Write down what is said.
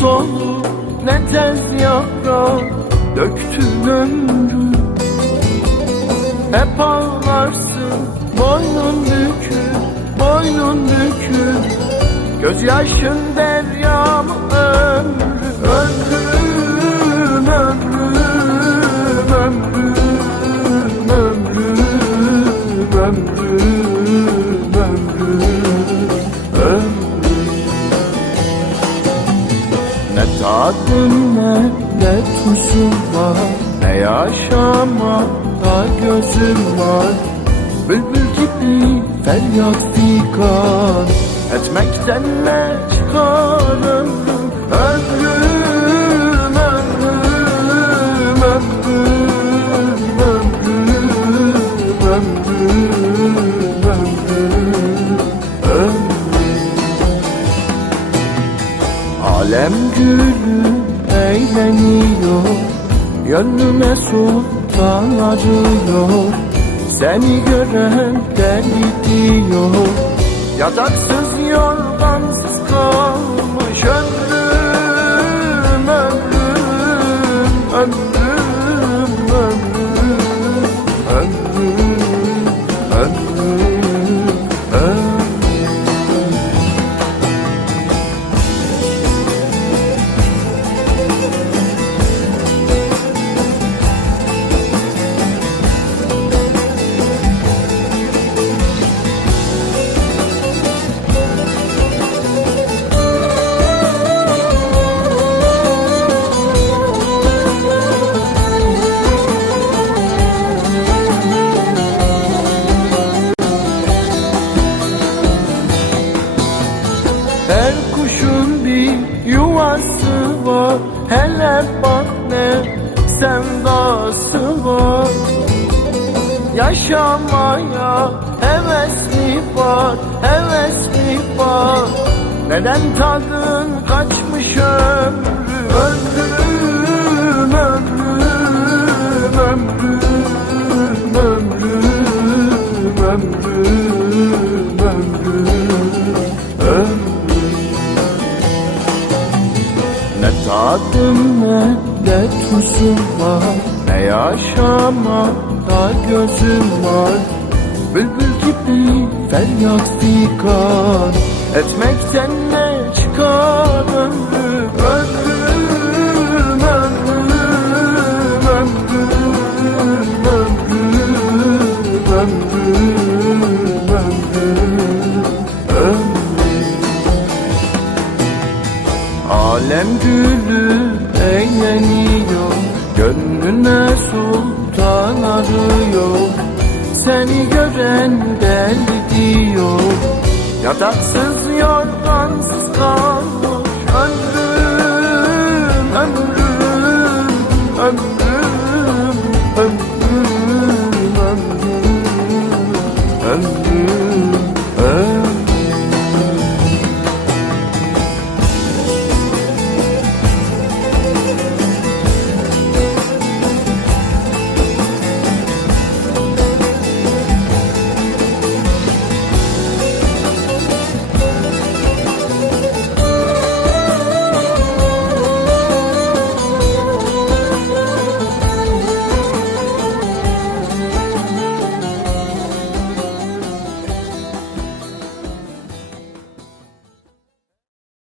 solu ne tez yaprak döktün ömrü. Hep ağlarsın boynun bükük, boynun bükük Gözyaşın deryam ömrü, ömrüm, ömrüm, ömrüm, ömrüm, ömrüm, Ne tadım ne tuzum var Ne yaşama da gözüm var. Bülbül gibi feryat figan Etmekten ne çıkar ömrüm Ömrüm, ömrüm, ömrüm, ömrüm, ömrüm, ömrüm, ömrüm Alem gülü eğleniyor Gönlüme sultan arıyor Seni gören deli diyor Yataksız yorgansız Her kuşun bir yuvası var. Hele bak ne sevdası var. Yaşamaya heves var, heves var. Neden tadın kaçmış ömrü Ömrüm, ne tadım ne tuzum var Ne yaşama da gözüm var. Bülbül gibi feryat figan Etmekten ne çıkar Ömrüm, ömrüm, ömrüm, ömrüm, ömrüm, ömrüm, ömrüm Alem gülü eğleniyor Gönlüne sultan arıyor. Seni gören deli diyor Yataksız